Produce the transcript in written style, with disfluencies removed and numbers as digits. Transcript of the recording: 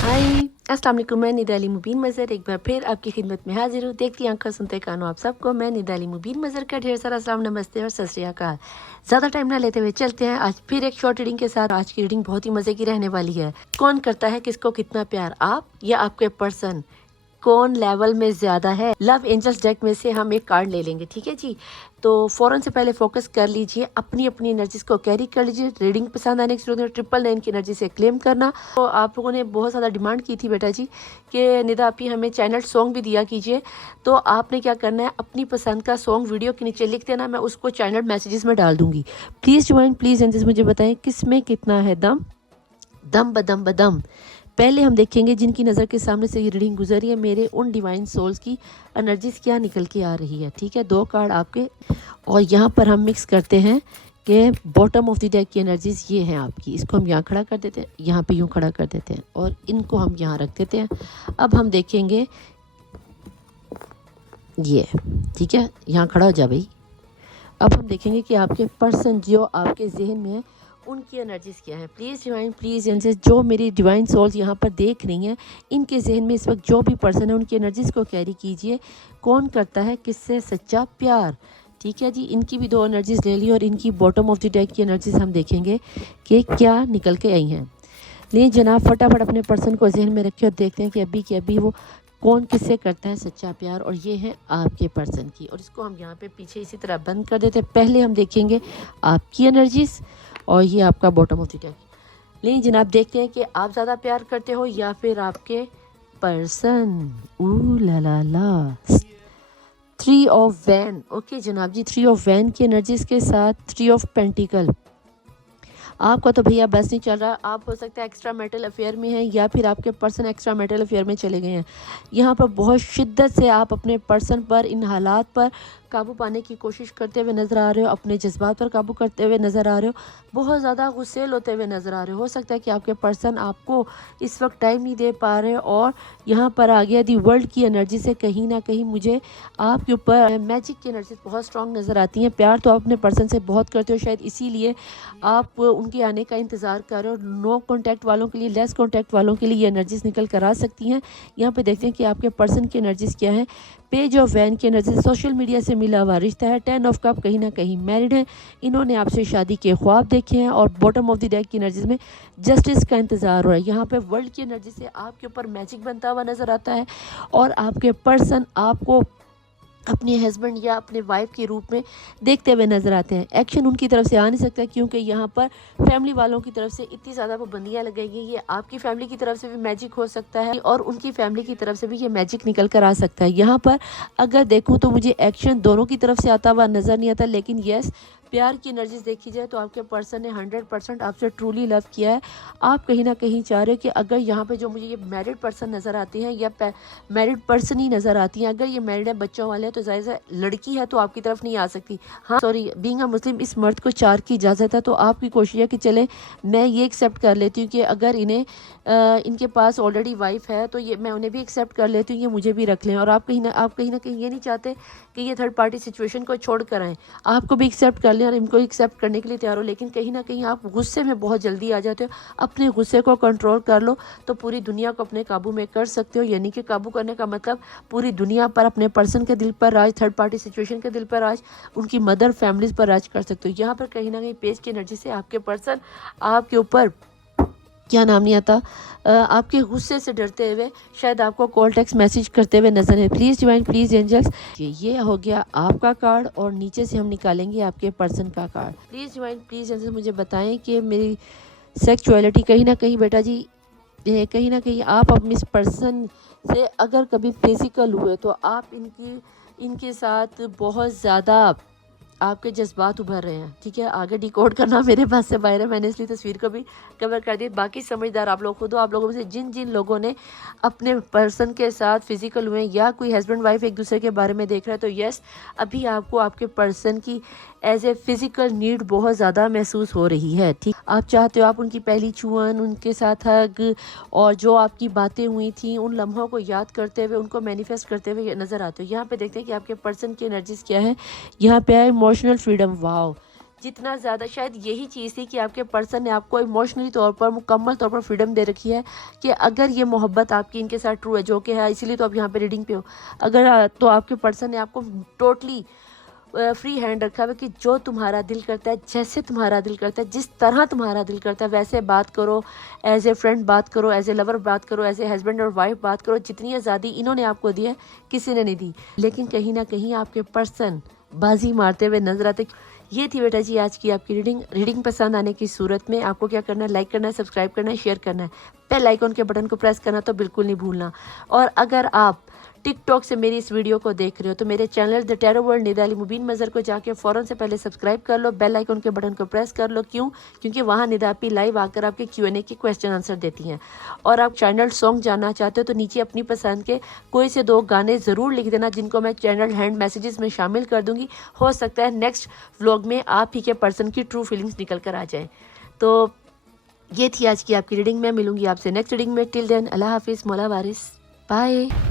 हाय, अस्सलाम वालेकुम। मैं निदाली मुबीन मज़र एक बार फिर आपकी खिदमत में हाजिर हूँ। देखती आंखों सुनते कानों आप सबको मैं निदाली मुबीन मज़र का ढेर सारा सलाम, नमस्ते और सत श्री अकाल। ज़्यादा टाइम ना लेते हुए चलते हैं आज फिर एक शॉर्ट रीडिंग के साथ। आज की रीडिंग बहुत ही मज़े की रहने वाली है। कौन करता है किसको कितना प्यार, आप या आपके पर्सन? कौन लेवल में ज़्यादा है? लव एंजल्स डेक में से हम एक कार्ड ले लेंगे, ठीक है जी। तो फ़ौरन से पहले फोकस कर लीजिए, अपनी अपनी एनर्जीज को कैरी कर लीजिए। रीडिंग पसंद आने की सूरत में 999 की एनर्जी से क्लेम करना। तो आप लोगों ने बहुत ज़्यादा डिमांड की थी बेटा जी कि निदा आपी हमें चैनल सॉन्ग भी दिया कीजिए। तो आपने क्या करना है, अपनी पसंद का सॉन्ग वीडियो के नीचे लिख देना, मैं उसको चैनल मैसेजेस में डाल दूंगी। प्लीज़ ज्वाइन प्लीज़ एंजल्स, मुझे बताएं किस में कितना है दम। दम बदम बदम। पहले हम देखेंगे जिनकी नज़र के सामने से ये रीडिंग गुजरी है, मेरे उन डिवाइन सोल्स की एनर्जीज क्या निकल के आ रही है, ठीक है। 2 कार्ड आपके, और यहाँ पर हम मिक्स करते हैं कि बॉटम ऑफ द डेक की एनर्जीज ये हैं आपकी। इसको हम यहाँ खड़ा कर देते हैं, यहाँ पे यूँ खड़ा कर देते हैं, और इनको हम यहाँ रख देते हैं। अब हम देखेंगे ये, ठीक है, यहाँ खड़ा हो जा भाई। अब हम देखेंगे कि आपके पर्सन जो आपके जहन में है उनकी एनर्जीज क्या है। प्लीज़ डिवाइन प्लीज़ एंजल्स, जो मेरी डिवाइन सोल्स यहाँ पर देख रही हैं, इनके जहन में इस वक्त जो भी पर्सन है उनकी एनर्जीज को कैरी कीजिए। कौन करता है किससे सच्चा प्यार, ठीक है जी। इनकी भी 2 एनर्जीज ले ली और इनकी बॉटम ऑफ द डेक की एनर्जीज हम देखेंगे कि क्या निकल के आई हैं। लेकिन जनाब फटाफट अपने पर्सन को जहन में रखिए और देखते हैं कि अभी के अभी वो कौन किससे करता है सच्चा प्यार। और ये है आपके पर्सन की, और इसको हम यहाँ पे पीछे इसी तरह बंद कर देते हैं। पहले हम देखेंगे आपकी एनर्जीज और ये आपका बॉटम ऑफ द डेक। लेकिन जनाब देखते हैं कि आप ज़्यादा प्यार करते हो या फिर आपके पर्सन। ऊ ला ला ला, 3 ऑफ वैन। ओके जनाब जी, 3 ऑफ वैन की एनर्जीज के साथ 3 ऑफ पेंटिकल। आपका तो भैया बस नहीं चल रहा। आप हो सकता है एक्स्ट्रा मैरिटल अफेयर में हैं या फिर आपके पर्सन एक्स्ट्रा मैरिटल अफेयर में चले गए हैं। यहाँ पर बहुत शिद्दत से आप अपने पर्सन पर, इन हालात पर काबू पाने की कोशिश करते हुए नज़र आ रहे हो, अपने जज्बात पर काबू करते हुए नज़र आ रहे हो, बहुत ज़्यादा गुस्सेल होते हुए नज़र आ रहे हो सकता है कि आपके पर्सन आपको इस वक्त टाइम नहीं दे पा रहे। और यहाँ पर आ गया दी वर्ल्ड की एनर्जी से कहीं ना कहीं मुझे आपके ऊपर मैजिक की एनर्जी बहुत स्ट्रॉन्ग नज़र आती हैं। प्यार तो आप अपने पर्सन से बहुत करते हो, शायद इसीलिए आप उनके आने का इंतज़ार कर रहे हो। नो कॉन्टैक्ट वालों के लिए, लेस कॉन्टैक्ट वालों के लिए ये एनर्जीज निकल कर आ सकती हैं। यहाँ पे देखते हैं कि आपके पर्सन की एनर्जीज क्या है। पेज ऑफ वैन की एनर्जी सोशल मीडिया से मिला हुआ रिश्ता है। 10 ऑफ कप, कहीं ना कहीं मैरिड है, इन्होंने आपसे शादी के ख्वाब देखे हैं। और बॉटम ऑफ द डेक की एनर्जीज में जस्टिस का इंतज़ार हो रहा है। यहाँ पे वर्ल्ड की एनर्जी से आपके ऊपर मैजिक बनता हुआ नज़र आता है, और आपके पर्सन आपको अपने हस्बैंड या अपने वाइफ के रूप में देखते हुए नज़र आते हैं। एक्शन उनकी तरफ से आ नहीं सकता क्योंकि यहाँ पर फैमिली वालों की तरफ से इतनी ज़्यादा पाबंदियाँ लगाई गई। ये आपकी फैमिली की तरफ से भी मैजिक हो सकता है और उनकी फैमिली की तरफ से भी ये मैजिक निकल कर आ सकता है। यहाँ पर अगर देखूँ तो मुझे एक्शन दोनों की तरफ से आता हुआ नज़र नहीं आता, लेकिन येस प्यार की एनर्जीज देखी जाए तो आपके पर्सन ने 100% आपसे ट्रूली लव किया है। आप कहीं ना कहीं चाह रहे हो कि अगर यहाँ पे जो मुझे ये मैरिड पर्सन नज़र आते हैं या मैरिड पर्सन ही नज़र आती हैं, अगर ये मैरिड है, बच्चों वाले हैं, तो जाहिर है लड़की है तो आपकी तरफ नहीं आ सकती। हाँ सॉरी, बीइंग अ मुस्लिम इस मर्द को 4 की इजाज़त है, तो आपकी कोशिश है कि चले मैं ये एक्सेप्ट कर लेती हूँ कि अगर इन्हें इनके पास ऑलरेडी वाइफ है तो ये मैं उन्हें भी एक्सेप्ट कर लेती हूँ, ये मुझे भी रख लें। और आप कहीं ना कहीं ये नहीं चाहते कि ये थर्ड पार्टी सिचुएशन को छोड़ कर आएँ, आपको भी एक्सेप्ट कर लें और इनको एक्सेप्ट करने के लिए तैयार हो। लेकिन कहीं ना कहीं आप गुस्से में बहुत जल्दी आ जाते हो। अपने गुस्से को कंट्रोल कर लो तो पूरी दुनिया को अपने काबू में कर सकते हो। यानी कि काबू करने का मतलब पूरी दुनिया पर, अपने पर्सन के दिल पर राज, थर्ड पार्टी सिचुएशन के दिल पर राज, उनकी मदर फैमिलीज पर राज कर सकते हो। यहाँ पर कहीं ना कहीं पेज की एनर्जी से आपके पर्सन आपके ऊपर क्या नाम नहीं आता, आपके गुस्से से डरते हुए शायद आपको कॉल टेक्स्ट मैसेज करते हुए नजर है। प्लीज़ डिवाइन प्लीज़ एंजल्स, ये हो गया आपका कार्ड और नीचे से हम निकालेंगे आपके पर्सन का card. Please divine please angels, मुझे बताएं कि मेरी सेक्सुअलिटी कहीं ना कहीं बेटा जी, कहीं ना कहीं आप अपने इस पर्सन से अगर कभी फिजिकल हुए तो आप इनके साथ बहुत ज़्यादा आपके जज्बात उभर रहे हैं, ठीक है। आगे डिकोड करना मेरे पास से बाहर है, मैंने इसलिए तस्वीर को भी कवर कर दी। बाकी समझदार आप लोग खुद हो। आप लोगों में से जिन जिन लोगों ने अपने पर्सन के साथ फिजिकल हुए या कोई हस्बैंड वाइफ एक दूसरे के बारे में देख रहा है, तो यस अभी आपको आपके पर्सन की एज ए फिजिकल नीड बहुत ज़्यादा महसूस हो रही है, ठीक। आप चाहते हो आप उनकी पहली छुअन, उनके साथ हग और जो आपकी बातें हुई थी उन लम्हों को याद करते हुए उनको मैनिफेस्ट करते हुए नज़र आते हो। यहाँ पे देखते हैं कि आपके पर्सन की एनर्जीज क्या है। यहाँ पे है इमोशनल फ्रीडम। वाओ, जितना ज़्यादा शायद यही चीज़ थी कि आपके पर्सन ने आपको इमोशनली तौर पर मुकम्मल तौर पर फ्रीडम दे रखी है कि अगर ये मोहब्बत आपकी इनके साथ ट्रू है, जो कि है, इसीलिए तो आप यहाँ पे रीडिंग पे हो, अगर तो आपके पर्सन ने आपको टोटली फ्री हैंड रखा है कि जो तुम्हारा दिल करता है, जैसे तुम्हारा दिल करता है, जिस तरह तुम्हारा दिल करता है वैसे बात करो, एज ए फ्रेंड बात करो, एज ए लवर बात करो, एज ए हस्बैंड और वाइफ बात करो। जितनी आज़ादी इन्होंने आपको दी है किसी ने नहीं दी, लेकिन कहीं ना कहीं आपके पर्सन बाजी मारते हुए नजर आते। ये थी बेटा जी आज की आपकी रीडिंग पसंद आने की सूरत में आपको क्या करना है, लाइक करना है, सब्सक्राइब करना है, शेयर करना है, बेल आइकन के बटन को प्रेस करना तो बिल्कुल नहीं भूलना। और अगर आप टिकटॉक से मेरी इस वीडियो को देख रहे हो तो मेरे channel the tarot world Nida Ali Mubeen Mazhar को जाके फ़ौरन से पहले सब्सक्राइब कर लो, बेल आइकन के बटन को प्रेस कर लो। क्यों? क्योंकि वहाँ निदा अपी लाइव आकर आपके Q&A के क्वेश्चन आंसर देती हैं। और आप चैनल सॉन्ग जानना चाहते हो तो नीचे अपनी पसंद के कोई से 2 गाने ज़रूर लिख देना, जिनको मैं चैनल हैंड मैसेजेस में शामिल कर दूँगी। हो सकता है नेक्स्ट व्लॉग में आप ही के पर्सन की ट्रू फीलिंग्स निकल कर आ जाए। तो ये थी आज की आपकी रीडिंग। मैं मिलूंगी आपसे नेक्स्ट रीडिंग में। टिल देन अल्लाह हाफिज़, मौला वारिस, बाय।